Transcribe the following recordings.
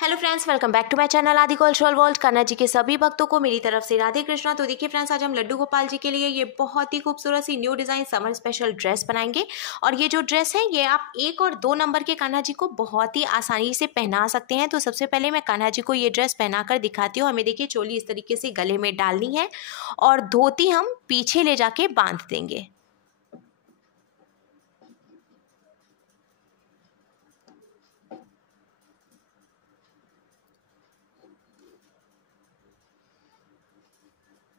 Hello friends, welcome back to my channel Adi cultural world. Kannada ji के सभी भक्तों को मेरी तरफ से राधे कृष्णा। तो देखिए फ्रेंड्स, आज हम लड्डू गोपाल जी के लिए ये बहुत ही खूबसूरत सी new design summer special dress बनाएंगे। और ये जो ड्रेस है ये आप 1 और 2 नंबर के कान्हा जी को बहुत ही आसानी से पहना सकते हैं। तो सबसे पहले मैं कान्हा जी को ये ड्रेस पहना कर दिखाती हूँ। हमें देखिए चोली इस तरीके से गले में डालनी है और धोती हम पीछे ले जाके बांध देंगे।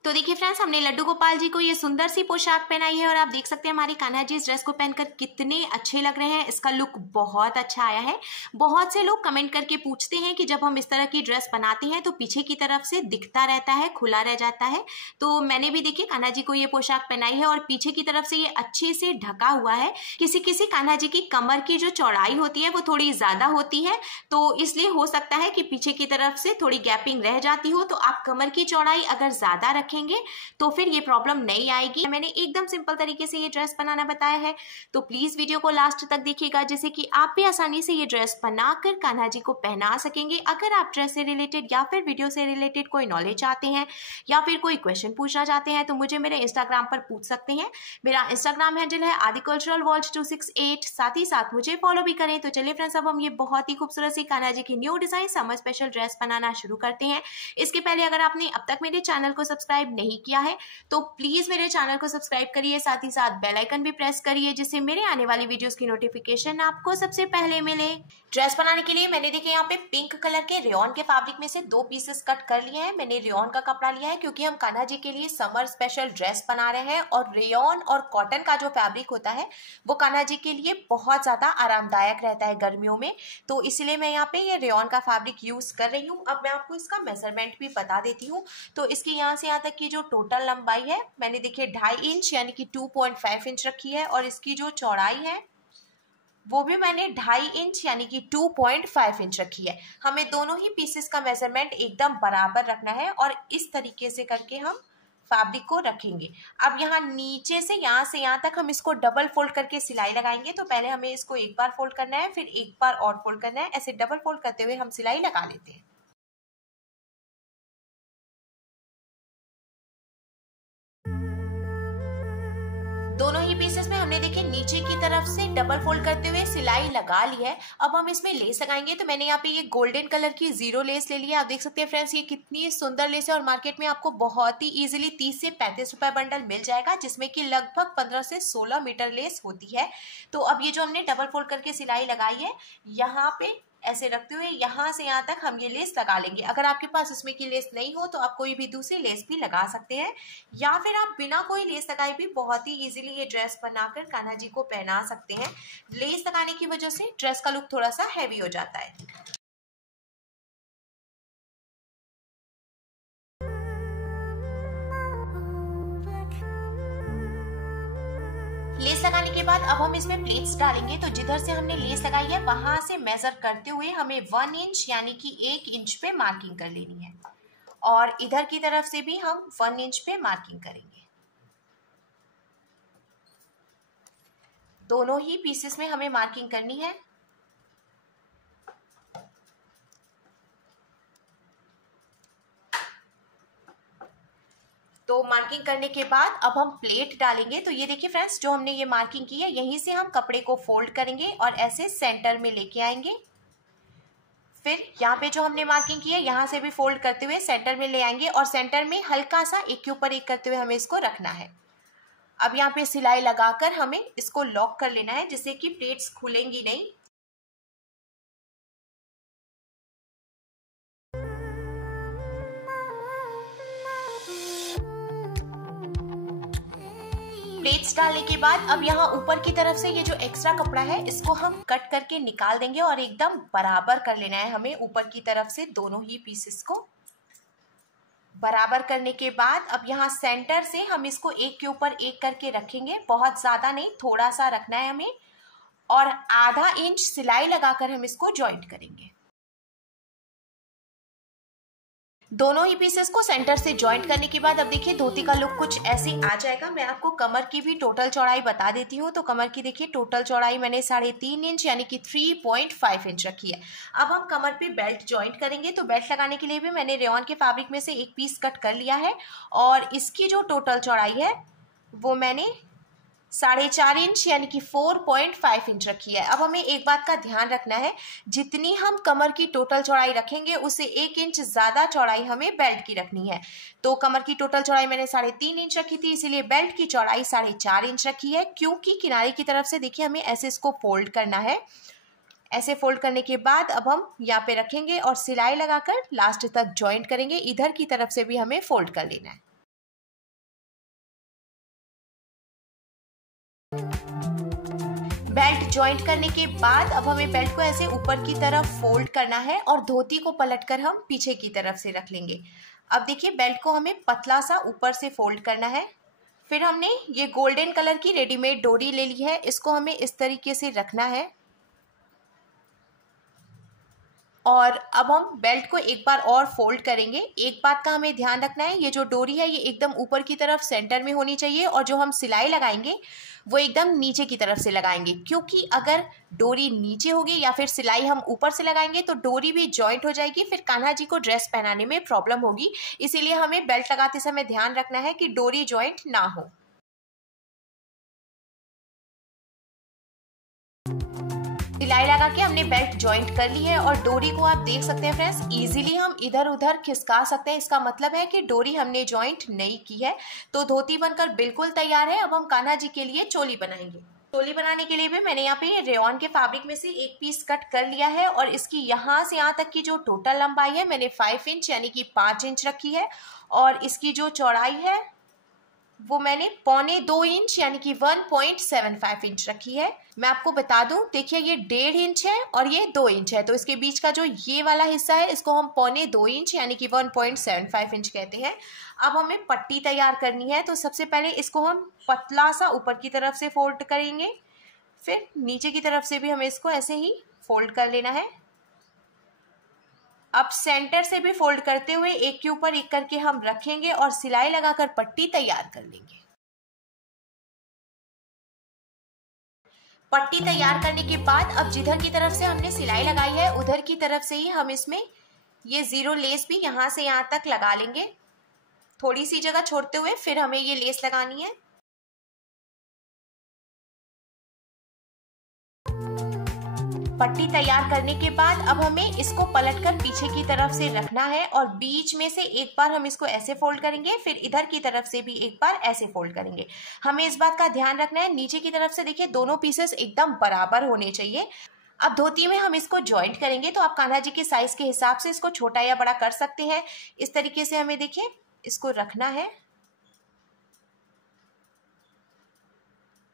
तो देखिए फ्रेंड्स, हमने लड्डू गोपाल जी को ये सुंदर सी पोशाक पहनाई है और आप देख सकते हैं हमारे कान्हा जी इस ड्रेस को पहनकर कितने अच्छे लग रहे हैं। इसका लुक बहुत अच्छा आया है। बहुत से लोग कमेंट करके पूछते हैं कि जब हम इस तरह की ड्रेस बनाते हैं तो पीछे की तरफ से दिखता रहता है, खुला रह जाता है। तो मैंने भी देखिए कान्हा जी को ये पोशाक पहनाई है और पीछे की तरफ से ये अच्छे से ढका हुआ है। किसी किसी कान्हा जी की कमर की जो चौड़ाई होती है वो थोड़ी ज्यादा होती है, तो इसलिए हो सकता है कि पीछे की तरफ से थोड़ी गैपिंग रह जाती हो। तो आप कमर की चौड़ाई अगर ज्यादा रखेंगे तो फिर ये प्रॉब्लम नहीं आएगी। मैंने एकदम सिंपल तरीके से ये ड्रेस बनाना बताया है, तो प्लीज वीडियो को लास्ट तक देखिएगा, जिससे कि आप भी आसानी से ये ड्रेस बनाकर कान्हा जी को पहना सकेंगे। अगर आप ड्रेस से रिलेटेड या फिर वीडियो से रिलेटेड कोई नॉलेज चाहते हैं या फिर कोई क्वेश्चन पूछना चाहते हैं तो मुझे मेरे इंस्टाग्राम पर पूछ सकते हैं। मेरा इंस्टाग्राम हैंडल है आदि कल्चरल वर्ल्ड 268। साथ ही साथ मुझे फॉलो भी करें। तो चलिए फ्रेंड्स, अब हम ये बहुत ही खूबसूरत सी कान्हा जी की new design summer special dress बनाना शुरू करते हैं। इसके पहले अगर आपने अब तक मेरे चैनल को सब्सक्राइब नहीं किया है तो प्लीज मेरे चैनल को सब्सक्राइब करिए, साथ ही साथ बेल आइकन भी प्रेस करिए, जिससे मेरे आने वाली वीडियोस की नोटिफिकेशन आपको सबसे पहले मिले। ड्रेस बनाने के लिए मैंने देखिए यहाँ पे पिंक कलर के रेयॉन के फैब्रिक में से 2 पीसेस कट कर लिए हैं। मैंने रेयॉन का कपड़ा लिया है क्योंकि हम कान्हा जी के लिए समर स्पेशल ड्रेस बना रहे हैं और रेयॉन और कॉटन का जो फैब्रिक होता है वो कान्हा जी के लिए बहुत ज्यादा आरामदायक रहता है गर्मियों में। तो इसलिए मैं यहाँ पे ये रेयॉन का फैब्रिक यूज कर रही हूँ। अब मैं आपको इसका मेजरमेंट भी बता देती हूँ। तो इसकी यहाँ से यहाँ तक की जो टोटल लंबाई है मैंने देखिए 2.5 इंच यानी कि 2.5 इंच रखी है और इसकी जो चौड़ाई है वो भी मैंने 2.5 इंच यानी कि 2.5 इंच रखी है। हमें दोनों ही पीसेस का मेजरमेंट एकदम बराबर रखना है और इस तरीके से करके हम फैब्रिक को रखेंगे। अब यहाँ नीचे से यहाँ तक हम इसको डबल फोल्ड करके सिलाई लगाएंगे। तो पहले हमें इसको एक बार फोल्ड करना है, फिर एक बार और फोल्ड करना है। ऐसे डबल फोल्ड करते हुए हम सिलाई लगा लेते हैं। दोनों ही पीसेस में हमने देखिए नीचे की तरफ से डबल फोल्ड करते हुए सिलाई लगा ली है। अब हम इसमें लेस लगाएंगे। तो मैंने यहाँ पे ये गोल्डन कलर की जीरो लेस ले लिया है। आप देख सकते हैं फ्रेंड्स, ये कितनी सुंदर लेस है और मार्केट में आपको बहुत ही इजीली 30 से 35 रुपए बंडल मिल जाएगा, जिसमें कि लगभग 15 से 16 मीटर लेस होती है। तो अब ये जो हमने डबल फोल्ड करके सिलाई लगाई है, यहाँ पे ऐसे रखते हुए यहाँ से यहाँ तक हम ये लेस लगा लेंगे। अगर आपके पास इसमें की लेस नहीं हो तो आप कोई भी दूसरी लेस भी लगा सकते हैं, या फिर आप बिना कोई लेस लगाए भी बहुत ही इजीली ये ड्रेस बनाकर कान्हा जी को पहना सकते हैं। लेस लगाने की वजह से ड्रेस का लुक थोड़ा सा हैवी हो जाता है। लेस लगाने के बाद अब हम इसमें प्लेट्स डालेंगे। तो जिधर से हमने लेस लगाई है वहां से मेजर करते हुए हमें 1 इंच यानी कि 1 इंच पे मार्किंग कर लेनी है और इधर की तरफ से भी हम 1 इंच पे मार्किंग करेंगे। दोनों ही पीसेस में हमें मार्किंग करनी है। तो मार्किंग करने के बाद अब हम प्लेट डालेंगे। तो ये देखिए फ्रेंड्स, जो हमने ये मार्किंग की है यहीं से हम कपड़े को फोल्ड करेंगे और ऐसे सेंटर में लेके आएंगे। फिर यहाँ पे जो हमने मार्किंग की है यहाँ से भी फोल्ड करते हुए सेंटर में ले आएंगे और सेंटर में हल्का सा एक के ऊपर एक करते हुए हमें इसको रखना है। अब यहाँ पे सिलाई लगाकर हमें इसको लॉक कर लेना है, जिससे कि प्लेट्स खुलेंगी नहीं। प्लेट्स डालने के बाद अब यहाँ ऊपर की तरफ से ये जो एक्स्ट्रा कपड़ा है इसको हम कट करके निकाल देंगे और एकदम बराबर कर लेना है हमें ऊपर की तरफ से दोनों ही पीसेस को। बराबर करने के बाद अब यहाँ सेंटर से हम इसको एक के ऊपर एक करके रखेंगे। बहुत ज्यादा नहीं, थोड़ा सा रखना है हमें और आधा इंच सिलाई लगाकर हम इसको जॉइंट करेंगे। दोनों ही पीसेस को सेंटर से जॉइंट करने के बाद अब देखिए धोती का लुक कुछ ऐसे आ जाएगा। मैं आपको कमर की भी टोटल चौड़ाई बता देती हूँ। तो कमर की देखिए टोटल चौड़ाई मैंने 3.5 इंच यानी कि 3.5 इंच रखी है। अब हम कमर पे बेल्ट जॉइंट करेंगे। तो बेल्ट लगाने के लिए भी मैंने रेयॉन के फैब्रिक में से एक पीस कट कर लिया है और इसकी जो टोटल चौड़ाई है वो मैंने 4.5 इंच यानी कि 4.5 इंच रखी है। अब हमें एक बात का ध्यान रखना है, जितनी हम कमर की टोटल चौड़ाई रखेंगे उससे 1 इंच ज़्यादा चौड़ाई हमें बेल्ट की रखनी है। तो कमर की टोटल चौड़ाई मैंने 3.5 इंच रखी थी, इसीलिए बेल्ट की चौड़ाई 4.5 इंच रखी है। क्योंकि किनारे की तरफ से देखिए हमें ऐसे इसको फोल्ड करना है। ऐसे फोल्ड करने के बाद अब हम यहाँ पे रखेंगे और सिलाई लगाकर लास्ट तक ज्वाइंट करेंगे। इधर की तरफ से भी हमें फोल्ड कर लेना है। बेल्ट जॉइंट करने के बाद अब हमें बेल्ट को ऐसे ऊपर की तरफ फोल्ड करना है और धोती को पलटकर हम पीछे की तरफ से रख लेंगे। अब देखिए बेल्ट को हमें पतला सा ऊपर से फोल्ड करना है। फिर हमने ये गोल्डन कलर की रेडीमेड डोरी ले ली है, इसको हमें इस तरीके से रखना है और अब हम बेल्ट को एक बार और फोल्ड करेंगे। एक बात का हमें ध्यान रखना है, ये जो डोरी है ये एकदम ऊपर की तरफ सेंटर में होनी चाहिए और जो हम सिलाई लगाएंगे वो एकदम नीचे की तरफ से लगाएंगे। क्योंकि अगर डोरी नीचे होगी या फिर सिलाई हम ऊपर से लगाएंगे तो डोरी भी जॉइंट हो जाएगी, फिर कान्हा जी को ड्रेस पहनाने में प्रॉब्लम होगी। इसीलिए हमें बेल्ट लगाते समय ध्यान रखना है कि डोरी जॉइंट ना हो। सिलाई लगा के हमने बेल्ट जॉइंट कर ली है और डोरी को आप देख सकते हैं फ्रेंड्स, इजीली हम इधर उधर खिसका सकते हैं। इसका मतलब है कि डोरी हमने जॉइंट नहीं की है। तो धोती बनकर बिल्कुल तैयार है। अब हम कान्हा जी के लिए चोली बनाएंगे। चोली बनाने के लिए भी मैंने यहाँ पे रेयॉन के फैब्रिक में से एक पीस कट कर लिया है और इसकी यहाँ से यहाँ तक की जो टोटल लंबाई है मैंने 5 इंच यानी कि 5 इंच रखी है और इसकी जो चौड़ाई है वो मैंने 1.25 इंच यानी कि 1.75 इंच रखी है। मैं आपको बता दूं, देखिए ये 1.5 इंच है और ये 2 इंच है, तो इसके बीच का जो ये वाला हिस्सा है इसको हम 1.25 इंच यानी कि 1.75 इंच कहते हैं। अब हमें पट्टी तैयार करनी है। तो सबसे पहले इसको हम पतला सा ऊपर की तरफ से फोल्ड करेंगे, फिर नीचे की तरफ से भी हमें इसको ऐसे ही फोल्ड कर लेना है। अब सेंटर से भी फोल्ड करते हुए एक के ऊपर एक करके हम रखेंगे और सिलाई लगाकर पट्टी तैयार कर लेंगे। पट्टी तैयार करने के बाद अब जिधर की तरफ से हमने सिलाई लगाई है उधर की तरफ से ही हम इसमें ये जीरो लेस भी यहाँ से यहाँ तक लगा लेंगे, थोड़ी सी जगह छोड़ते हुए। फिर हमें ये लेस लगानी है। पट्टी तैयार करने के बाद अब हमें इसको पलटकर पीछे की तरफ से रखना है और बीच में से एक बार हम इसको ऐसे फोल्ड करेंगे, फिर इधर की तरफ से भी एक बार ऐसे फोल्ड करेंगे। हमें इस बात का ध्यान रखना है, नीचे की तरफ से देखिए दोनों पीसेस एकदम बराबर होने चाहिए। अब धोती में हम इसको जॉइंट करेंगे, तो आप कान्हा जी के साइज के हिसाब से इसको छोटा या बड़ा कर सकते हैं। इस तरीके से हमें देखिए इसको रखना है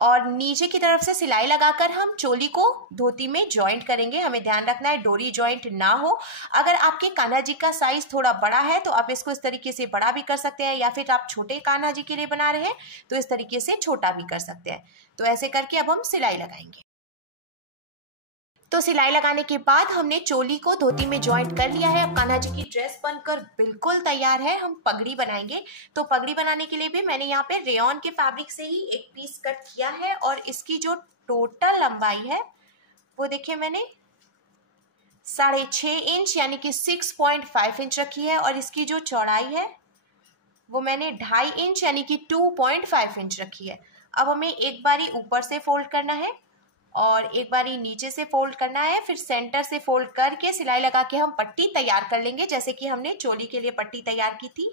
और नीचे की तरफ से सिलाई लगाकर हम चोली को धोती में जॉइंट करेंगे। हमें ध्यान रखना है डोरी जॉइंट ना हो। अगर आपके कान्हा जी का साइज थोड़ा बड़ा है तो आप इसको इस तरीके से बड़ा भी कर सकते हैं, या फिर आप छोटे कान्हा जी के लिए बना रहे हैं तो इस तरीके से छोटा भी कर सकते हैं। तो ऐसे करके अब हम सिलाई लगाएंगे। तो सिलाई लगाने के बाद हमने चोली को धोती में जॉइंट कर लिया है। अब कान्हा जी की ड्रेस बनकर बिल्कुल तैयार है। हम पगड़ी बनाएंगे। तो पगड़ी बनाने के लिए भी मैंने यहाँ पे रेयॉन के फैब्रिक से ही एक पीस कट किया है और इसकी जो टोटल लंबाई है वो देखिए मैंने 6.5 इंच यानी कि 6.5 इंच रखी है और इसकी जो चौड़ाई है वो मैंने 2.5 इंच यानी कि 2.5 इंच रखी है। अब हमें एक बारी ऊपर से फोल्ड करना है और एक बारी नीचे से फोल्ड करना है, फिर सेंटर से फोल्ड करके सिलाई लगा के हम पट्टी तैयार कर लेंगे, जैसे कि हमने चोली के लिए पट्टी तैयार की थी।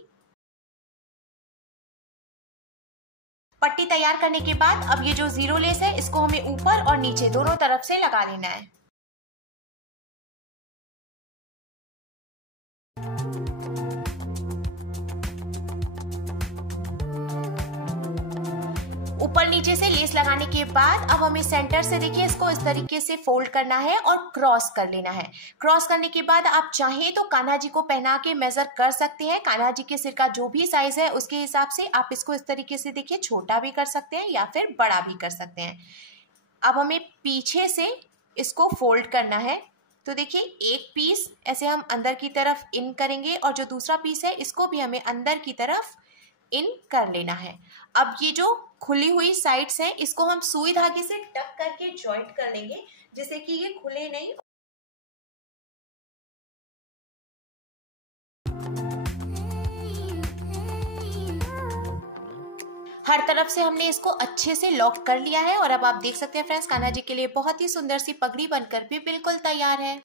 पट्टी तैयार करने के बाद अब ये जो जीरो लेस है इसको हमें ऊपर और नीचे दोनों तरफ से लगा लेना है। ऊपर नीचे से लेस लगाने के बाद अब हमें सेंटर से देखिए इसको इस तरीके से फोल्ड करना है और क्रॉस कर लेना है। क्रॉस करने के बाद आप चाहें तो कान्हा जी को पहना के मेजर कर सकते हैं। कान्हा जी के सिर का जो भी साइज है उसके हिसाब से आप इसको इस तरीके से देखिए छोटा भी कर सकते हैं या फिर बड़ा भी कर सकते हैं। अब हमें पीछे से इसको फोल्ड करना है तो देखिए एक पीस ऐसे हम अंदर की तरफ इन करेंगे और जो दूसरा पीस है इसको भी हमें अंदर की तरफ इन कर लेना है। अब ये जो खुली हुई साइड्स हैं इसको हम सुई धागे से टक करके जॉइंट कर लेंगे जिससे कि ये खुले नहीं। हर तरफ से हमने इसको अच्छे से लॉक कर लिया है और अब आप देख सकते हैं फ्रेंड्स, कान्हा जी के लिए बहुत ही सुंदर सी पगड़ी बनकर भी बिल्कुल तैयार है।